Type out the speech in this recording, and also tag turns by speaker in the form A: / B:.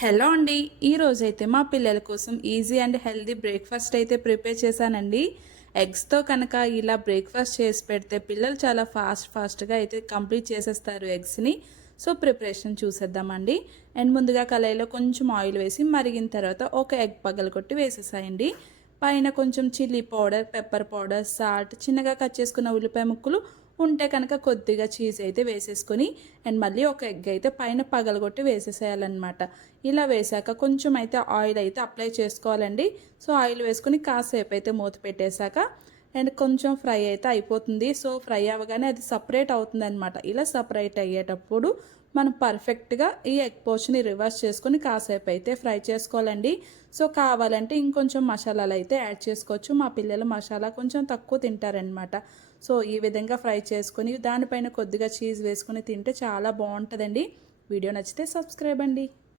A: Hello అండి. ఈరోజు అయితే మా పిల్లల కోసం ఈజీ అండ్ హెల్దీ బ్రేక్ఫాస్ట్ అయితే ప్రిపేర్ చేశానండి. ఎగ్స్తో కనుక ఇలా బ్రేక్ఫాస్ట్ చేసి పెడితే పిల్లలు చాలా ఫాస్ట్ ఫాస్ట్గా అయితే కంప్లీట్ చేసేస్తారు ఎగ్స్ని. సో ప్రిపరేషన్ చూసేద్దామండి. అండ్ ముందుగా కళాయిలో కొంచెం ఆయిల్ వేసి మరిగిన తర్వాత ఒక ఎగ్ పగలగొట్టి వేసేసాయండి. పైన కొంచెం chilli powder pepper powder salt చిన్నగా కట్ చేసుకున్న ఉల్లిపాయ ముక్కలు ఉంటే కనుక కొద్దిగా చీజ్ అయితే వేసేసుకొని అండ్ మళ్ళీ ఒక ఎగ్ అయితే పైన పగలగొట్టి వేసేసేయాలన్నమాట. ఇలా వేసాక కొంచెం అయితే ఆయిల్ అయితే అప్లై చేసుకోవాలండి. సో ఆయిల్ వేసుకొని కాసేపు అయితే మూత పెట్టేశాక అండ్ కొంచెం ఫ్రై అయితే అయిపోతుంది. సో ఫ్రై అవ్వగానే అది సపరేట్ అవుతుంది అనమాట ఇలా సపరేట్ అయ్యేటప్పుడు మనం పర్ఫెక్ట్గా ఈ ఎగ్ పోచ్ని రివర్స్ చేసుకొని కాసేపు అయితే ఫ్రై చేసుకోవాలండి. సో కావాలంటే ఇంకొంచెం మసాలాలు అయితే యాడ్ చేసుకోవచ్చు. మా పిల్లలు మసాలా కొంచెం తక్కువ తింటారనమాట సో ఈ విధంగా ఫ్రై చేసుకుని దానిపైన కొద్దిగా చీజ్ వేసుకొని తింటే చాలా బాగుంటుందండి. వీడియో నచ్చితే సబ్స్క్రైబ్ అండి.